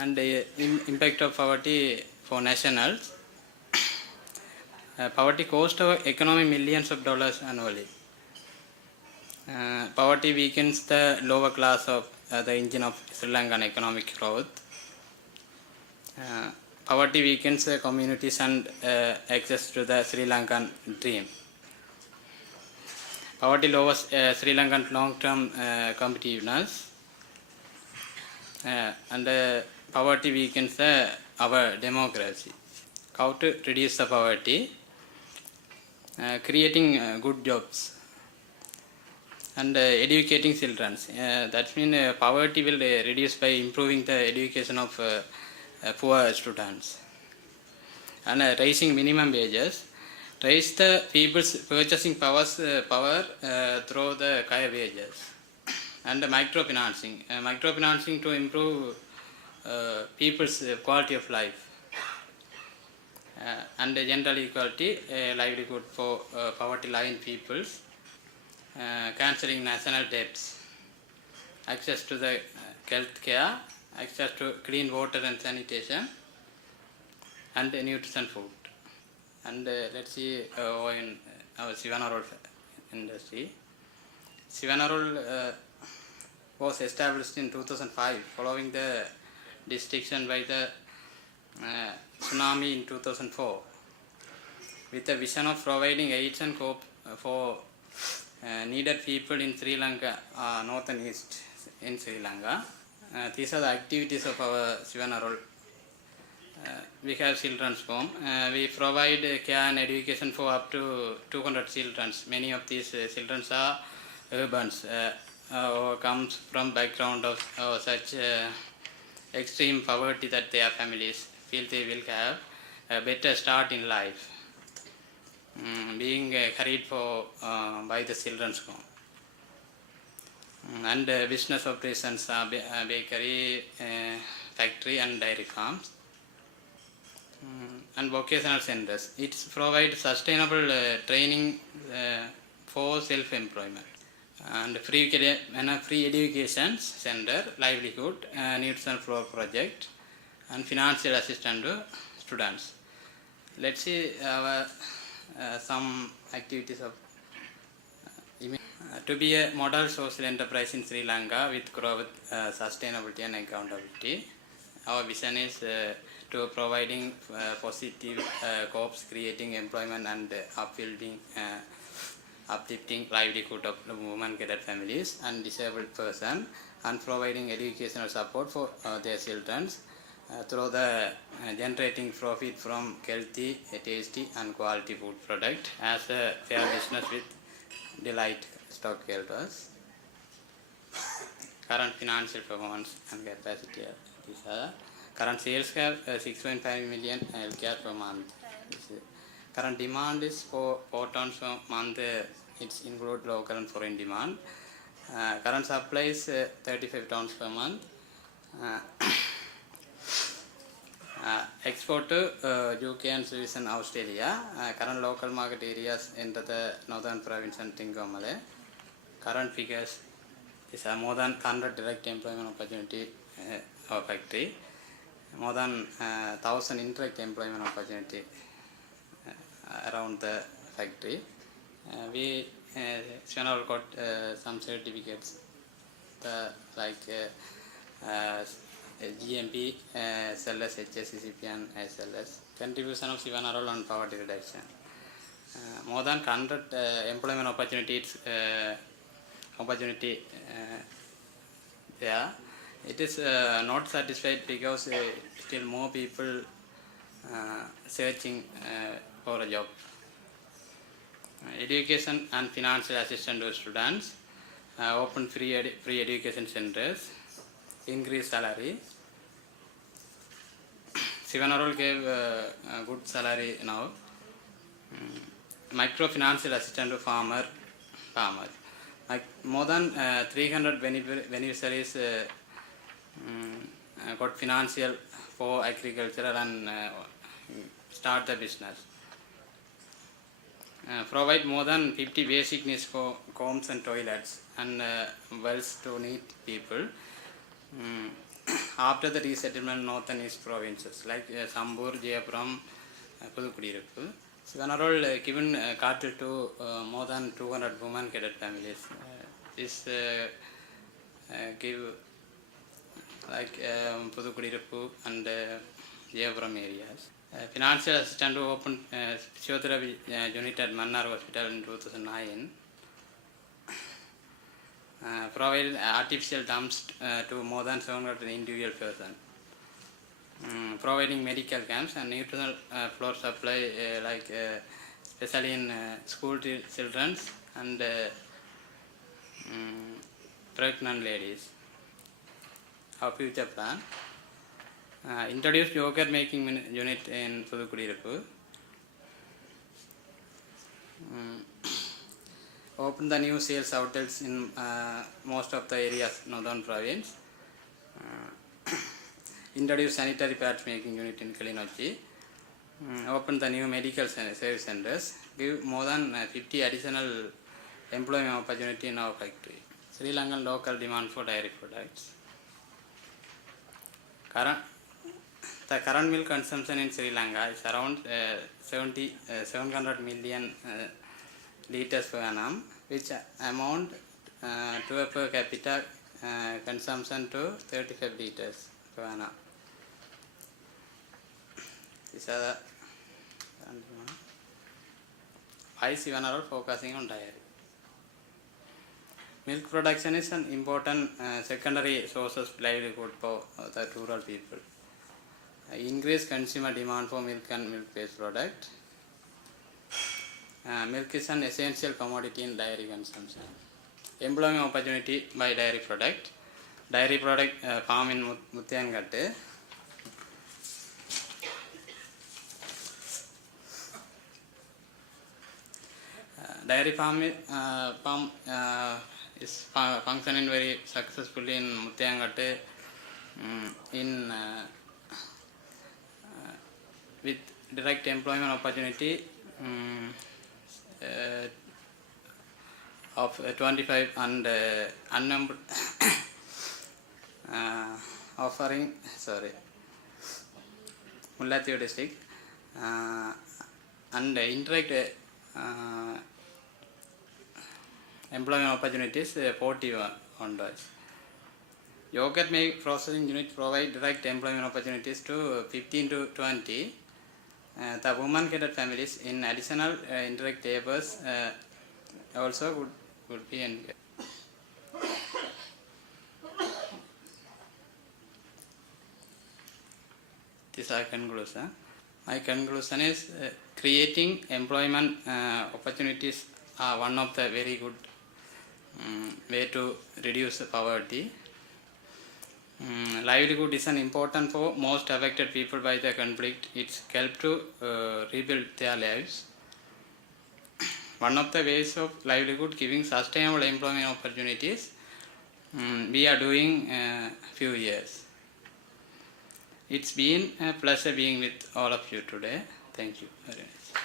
And the impact of poverty for nationals. Poverty costs our economy millions of dollars annually. Poverty weakens the lower class of the engine of Sri Lankan economic growth. Poverty weakens communities and access to the Sri Lankan dream. Poverty lowers Sri Lankan long-term competitiveness, and poverty weakens our democracy. How to reduce the poverty? Creating good jobs and educating children. That means poverty will reduce by improving the education of poor students. And raising minimum wages, raise the people's purchasing power through the higher wages. And microfinancing, microfinancing to improve people's quality of life. And general equality, livelihood for poverty-line peoples, cancelling national debts, access to the health care, access to clean water and sanitation, and nutrition food. And let's see in our Sivanarol industry. Sivanarol was established in 2005 following the destruction by the tsunami in 2004, with the vision of providing aids and hope for needed people in Sri Lanka, north and east in Sri Lanka. These are the activities of our Sivanarol. We have children's home. We provide care and education for up to 200 children. Many of these children are urbans or comes from background of such extreme poverty that their families feel they will have a better start in life, being carried for by the children's home. And business operations are bakery, factory and dairy farms, and vocational centers. It provides sustainable training for self-employment, and free education center, livelihood, nutrition floor project, and financial assistance to students. Let's see our some activities of to be a model social enterprise in Sri Lanka with growth, sustainability and accountability. Our vision is to providing positive co-ops, creating employment and uplifting livelihood of women-cadet families and disabled persons, and providing educational support for their children through the generating profit from healthy, tasty and quality food product as a fair business with delight stockholders. Current financial performance and capacity. These are current sales have 6.5 million healthcare per month. Current demand is for 4 tons per month. It's include local and foreign demand. Current supply is 35 tons per month. Export to UK and Swiss and Australia. Current local market areas enter the northern province and Trincomalee. Current figures is more than 100 direct employment opportunity of factory. More than 1,000 indirect employment opportunity around the factory. We Chanel got some certificates like GMP, SLS, HSCCP and SLS. Contribution of Sivanarol on poverty reduction. More than 100 employment opportunities there. It is not satisfied because still more people searching for a job. Education and financial assistance to students. Open free education centers. Increase salary. Sivanarol gave a good salary now. Microfinancial assistance to farmers. Like more than 300 beneficiaries got financial for agriculture and start the business. Provide more than 50 basic needs for homes and toilets and wells to need people. after the resettlement northern east provinces like Sambur, Jayapuram, Pudukudiripu. So when are all given cattle to more than 200 women cadet families. This give like Pudukudiripu and Jayapuram areas. Financial assistance to open physiotherapy unit at Mannar Hospital in 2009. Provided artificial dumps to more than 700 individual persons. Providing medical camps and nutritional floor supply especially in school children and pregnant ladies. Our future plan. Introduce yogurt making unit in Pudukudiripu. Open the new sales outlets in most of the areas northern province. Introduce sanitary pads making unit in Kalinochi. Open the new medical service centers. Give more than 50 additional employment opportunity in our factory. Sri Lankan local demand for dairy products. The current milk consumption in Sri Lanka is around 700 million liters per annum, which amount to a per capita consumption to 35 liters per annum. These are the why Sivanarol focusing on dairy. Milk production is an important secondary source of livelihood for the rural people. Increased consumer demand for milk and milk-based products. Milk is an essential commodity in dairy consumption. Employment opportunity by dairy product. Dairy product farm in Muthiyangattu. Dairy farm is functioning very successfully in Muthiyangattu in with direct employment opportunity of 25 and unnumbered offering Mullaitivu district and indirect employment opportunities 41 onwards. Yogurt milk processing unit provide direct employment opportunities to 15 to 20. The woman cadet families in additional indirect labors also would be engaged. This is our conclusion. My conclusion is creating employment opportunities are one of the very good way to reduce poverty. Livelihood is an important for most affected people by the conflict. It's helped to rebuild their lives. One of the ways of livelihood giving sustainable employment opportunities we are doing few years. It's been a pleasure being with all of you today. Thank you very much.